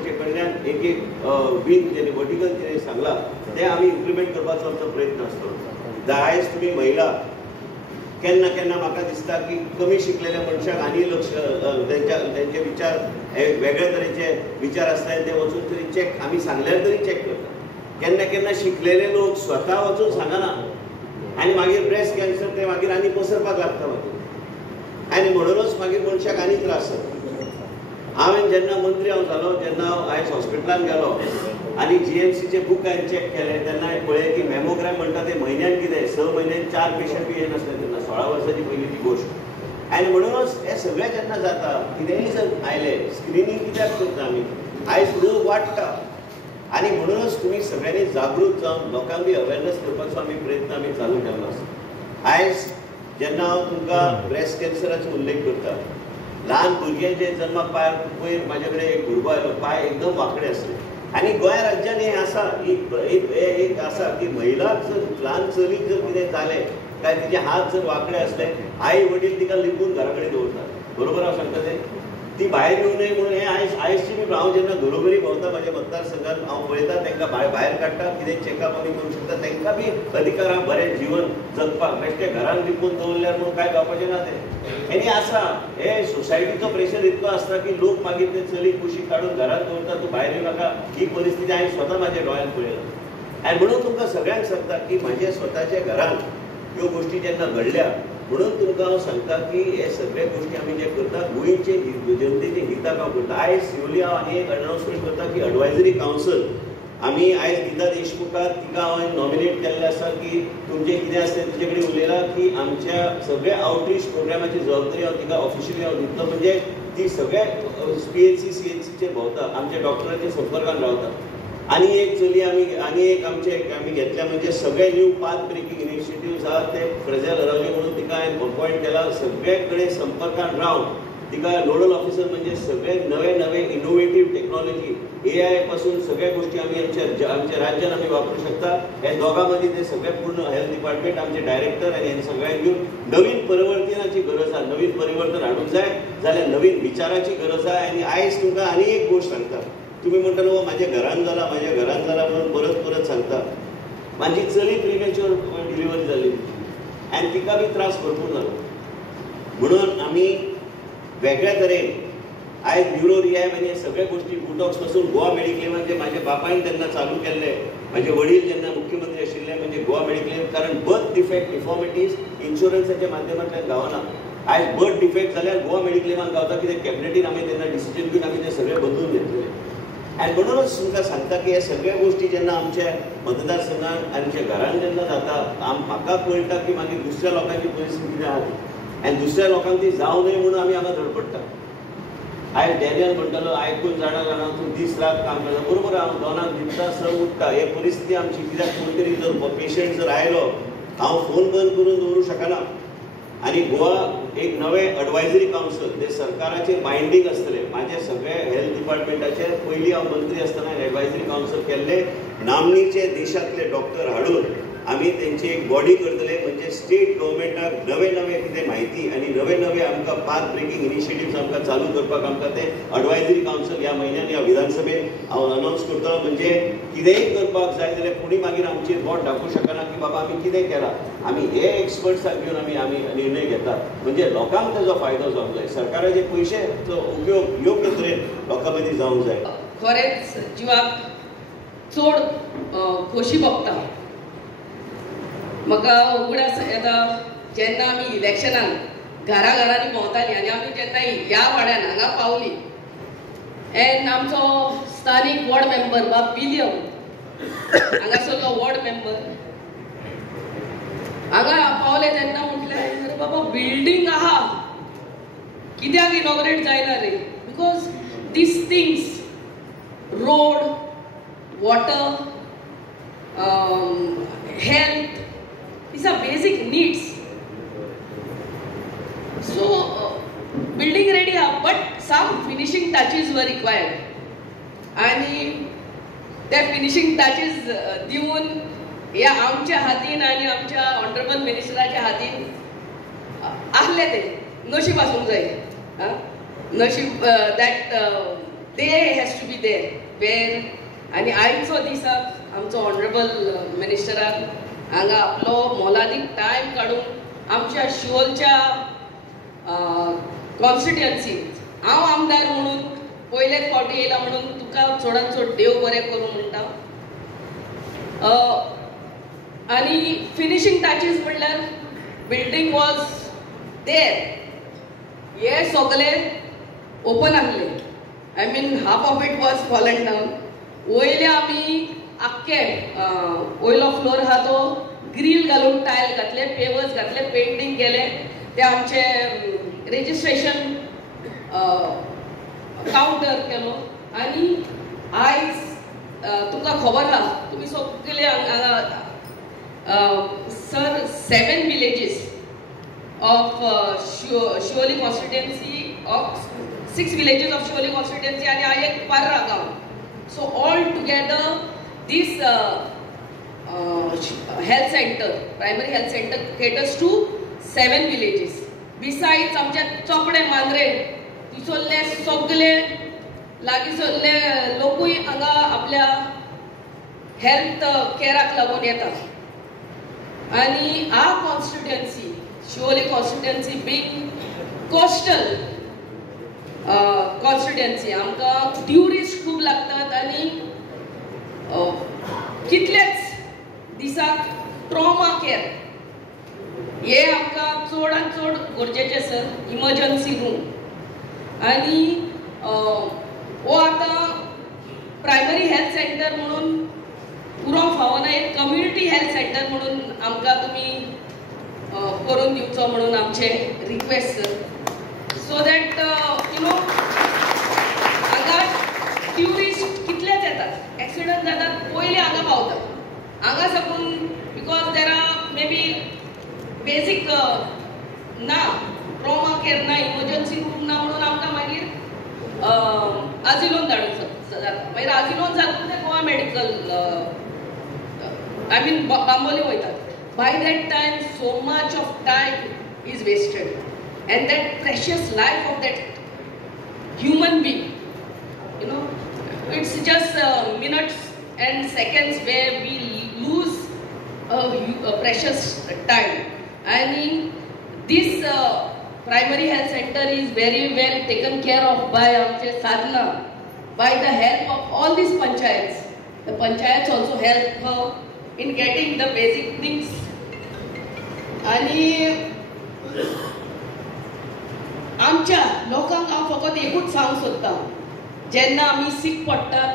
गव्हर्नमेंटचे कडल्यान एक एक बीन जेणे वर्टिकल जेणे सांगला ते आमी इम्प्लिमेंट करपाचो आमचो प्रयत्न आसतो. आयज तुम्ही महिला केन्ना केन्ना म्हाका दिसता की कमी शिकलेल्या मनशाक आनी लक्ष त्यांचे विचार हे वेगळे तरेचे विचार आसतात ते वचून तरी चॅक आमी सांगल्यार तरी चॅक करता. केन्ना केन्ना शिकलेले लोक स्वता वचून सांगना आनी मागीर ब्रेस्ट कॅन्सर ते मागीर आनी पसरपाक लागता मागीर आनी म्हणूनच मागीर मनशाक आनी त्रास जाता. हांवें जेन्ना मंत्री हांव जालो तेन्ना हांव आयज हॉस्पिटलांत गेलो आनी जीएमसीचे बूक हांवें चॅक केले तेन्ना हांवें पळयलें की मॅमोग्राम म्हणटा ते म्हयन्यान कितें 6 म्हयन्यान 4 पेशंट बी येनासले तेन्ना 16 वर्सांची पयलींची गोश्ट. आनी म्हणूनच हे सगळें जेन्ना जाता कितेंय जर आयलें स्क्रिनींग कित्याक करता आमी आयज लोक वाडटा आनी म्हणूनच तुमी सगळ्यांनी जागृत जावन लोकांक बी अवेरनेस करपाचो आमी प्रयत्न आमी चालू केल्लो आसा. आयज जेन्ना हांव तुमकां ब्रेस्ट कॅन्सराचो उल्लेख करता ल्हान भुरगे जे जल्माक पांय पयर म्हाजे कडेन एक भुरगो आयलो पांय एकदम वांकडे आसले आनी गोंय राज्यान हें आसा एक आसा की महिलाक जर ल्हान चलीक जर कितें जालें काय तिचे हात जर वांकडे असले आई वडील तिका लिपून घरा कडेन दवरतात. बरोबर हांव सांगता तें ती भायर येवं न्हय म्हणून हें आयजची बी हांव जेन्ना घरोघरी भोंवता म्हाज्या मतदारसंघात हांव पळयता तांकां भायर काडटा कितें चॅकअप आमी करूंक शकता तांकां बी अधिकार आहा बरें जिवन जगपाक बेश्टे घरान लिपून दवरल्यार म्हणून कांय जावपाचें ना तें. हेनी आसा हे सोसायटीचो प्रेशर इतलो आसता की लोक मागीर ते चलीक कुशीक काडून घरांत दवरता तूं भायर येवं नाका ही परिस्थिती हांवें स्वता म्हाज्या दोळ्यान पळयला. आनी म्हणून तुमकां सगळ्यांक सांगता की म्हाज्या स्वताच्या घरान ह्यो गोश्टी जेन्ना घडल्या म्हणून तुमकां हांव सांगता की हे सगळे गोश्टी आमी जे करता गोंयचे जनतेचे हिताक हांव करता. आयज शिवली हांव आनी एक अनाउन्समेंट करता की एडवायझरी कावन्सिल आमी आयज गीता देशमुखाक तिका हांवें नॉमिनेट केल्लें आसा की तुमचें कितें आसता तुजे कडेन उलयलां की आमच्या सगळ्या आउटरीच प्रोग्रामाची जबाबदारी हांव तिका ऑफिशियली हांव दितलो. म्हणजे ती सगळ्या PHC CHCचेर भोंवता आमच्या डॉक्टरांच्या संपर्कांत रावता. आनी एक चली आनी एक आमी घेतल्या म्हणजे सगळे न्यू पाथ ब्रेकिंग इनिशिएटिव्स आहा ते फ्रेजल अरावली म्हणून तिका हांवें अपॉयंट केला. सगळे कडेन संपर्कांत रावन तिका नोडल ऑफिसर म्हणजे सगळे नवे नवे इनोवेटीव टेक्नॉलॉजी AI पासून सगळ्या गोष्टी आमी आमच्या राज्यान आमी वापरूंक शकता. हे दोगां मदीं ते सगळे पूर्ण हेल्थ डिपार्टमेंट आमचे डायरेक्टर आनी हे सगळ्यांक घेवन नवीन परिवर्तनाची गरज आहा. नवीन परिवर्तन हाडूंक जाय जाल्यार नवीन विचाराची गरज आहा. आनी आयज तुमकां आनी एक गोश्ट सांगता तुम्ही म्हणटा न्हू म्हाज्या घरान जाला म्हणून परत सांगता म्हाजी चली प्रिमॅच्युअर डिलिव्हरी जाली आनी तिका बी त्रास भरपूर जालो. म्हणून आमी वेगळ्या तरेन आयज न्युरो रिहॅब आनी हे सगळे गोश्टी बुटॉक्स पासून गोवा मेडिक्लेमान जे म्हाज्या बापायन तेन्ना चालू केल्ले म्हाजे वडील जेन्ना मुख्यमंत्री आशिल्ले म्हणजे गोवा मेडिक्लेम कारण बर्थ डिफेक्ट डिफॉर्मिटीज इन्शुरन्साच्या माध्यमांतल्यान गावना. आयज बर्थ डिफेक्ट जाल्यार गोवा मेडिक्लेमान गावता कित्याक कॅबिनेटीन आमी तेन्ना डिसिजन घेवन आमी ते सगळे बदलून घेतले. आनी म्हणूनच तुमकां सांगता की हे सगळ्या गोश्टी जेन्ना आमच्या मतदारसंघात आमच्या घरान जेन्ना जाता म्हाका कळटा की मागीर दुसऱ्या लोकांची परिस्थिती कितें आहा आनी दुसऱ्या लोकांक ती जावं न्हय म्हणून आमी हांगा धडपडटा. आयज डॅनियल म्हणटालो आयकून झाडां घालना तूं दीस रात काम करता. बरोबर हांव दोनाक न्हिदता स उठटा हे परिस्थिती आमची कित्याक कोण तरी जर पेशंट जर आयलो हांव फोन बंद करून दवरूंक शकना. आनी गोवा एक नवे एडवायझरी कावन्सिल ते सरकाराचेर बायंडींग आसतले. म्हाजे सगळे हेल्थ डिपार्टमेंटाचेर पयलीं हांव मंत्री आसतना एडवायझरी कावन्सिल केल्ले नामनेचे देशांतले डॉक्टर हाडून आमी तेंची एक बॉडी करतले म्हणजे स्टेट गव्हर्मेंटाक नवे नवे कितें म्हायती आनी नवे नवे आमकां पाथ ब्रेकिंग इनिशिएटिव्स आमकां चालू करपाक आमकां ते एडवायझरी कावन्सिल ह्या म्हयन्यान ह्या विधानसभेन हांव अनाउन्स करतलो. म्हणजे कितेंय करपाक जाय जाल्यार कोणी मागीर आमचेर बोट दाखोवंक शकना की बाबा आमी कितें केलां. आमी हे एक्सपर्ट्सांक घेवन आमी निर्णय घेतात म्हणजे लोकांक ताजो फायदो जावंक जाय. सरकाराचे पयशेचो उपयोग योग्य तरेन लोकां मदीं जावंक जाय. खरेंच जिवाक चड खोशी भोगता. म्हाका उगडास येता जेन्ना आमी इलेक्शनान घरांनी भोंवतालीं आनी आमी जेन्ना ह्या वाड्यान हांगा पावलीं एन आमचो स्थानीक वॉर्ड मेंबर वा विलियम हांगासरलो वॉर्ड मेंबर हांगा पावले तेन्ना म्हटलें अरे बाबा बिल्डींग आहा कित्याक इनॉग्रेट जायना रे. Because these things road water health, these are basic needs. So building ready are, but some finishing touches were required. And त्या finishing touches दिवून या आमच्या हातीन आणि आमच्या ऑनरेबल मिनिस्टराच्या हातीन आहले ते नशीब आसूंक जाय. नशीब that they has to be there where आनी आयचो दिसाक आमचो ऑनरेबल मिनिस्टरान हांगा आपलो मोलादीक टायम काडून आमच्या शिवोलच्या कॉन्स्टिट्युएन्सींत हांव आमदार म्हणून पयले फावटी येयला म्हणून तुका चडांत चड देव बरें करूं म्हणटा. आनी फिनिशींग टचीस म्हणल्यार बिल्डींग वॉज देर, हे सगळें ओपन आहले. I mean half of it was fallen down. वयले आमी आख्खे वयलो फ्लोर आहा तो ग्रील घालून टायल घातले, पेवर्स घातले, पेंटींग केले. ते आमचे रेजिस्ट्रेशन काउंटर केलो. आनी आयज तुमकां खबर आहा, तुमी सगळे हांगा sir 7 villages of Shivoli constituency, of 6 villages of Shivoli constituency and I एक Parra गांव. So all together this health center, primary health center caters to 7 villages. Besides आमचे चोपडे मांद्रे तिसोल्ले सगळे लागींसल्ले लोकूय हांगा आपल्या हेल्थ केअराक लागून येतात. आनी आ constituency Siolim constituency being coastal constituency आमकां ट्युरिस्ट खूब लागतात. आनी कितलेच दिसाक ट्रॉमा केअर हे आमकां चडांत चड गरजेचें सर. इमर्जन्सी रूम आनी हो आतां प्रायमरी हेल्थ सेंटर म्हणून पुरो फावना, एक कम्युनिटी हेल्थ सेंटर म्हणून आमकां तुमी करून दिवचो म्हणून आमचे request sir. So that you know हांगा ट्युरिस्ट कितलेच येतात, एक्सिडंट जातात पयलीं हांगा पावतात. हांगा साकून because there are may be बेसीक ना, ट्रॉमा केअर ना, इमर्जन्सी रूम ना म्हणून आमकां मागीर आजिलोन धाडूंक जाता. मागीर आजिलोन जाता ते Goa medical I mean Bambolim वयतात. By that time so much of time is wasted and that precious life of that human being, you know, it's just minutes and seconds where we lose a precious time. And this primary health center is very well taken care of by amche Sadhana, by the help of all these panchayats. The panchayats also help her in getting the basic things. आणि आमच्या लोकांक हांव फकत एकूच सांगूंक सोदतां, जेन्ना आमी सीक पडटात,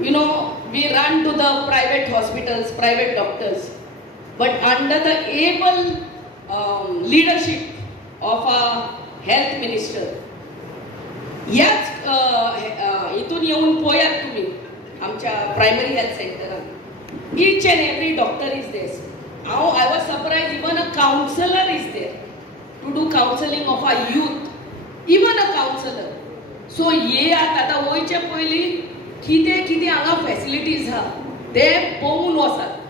you know, we run to the private hospitals, private doctors, but under the able leadership of our health minister, ह्याच हितून येवन पळयात तुमी आमच्या प्रायमरी हेल्थ सेंटरान each and every doctor is there. I was surprised even a counselor is there to do counseling of our youth, even a counselor. So ये आता वयचे पयलीं कितें कितें हांगा फॅसिलिटीज आहा ते पळोवन वचात.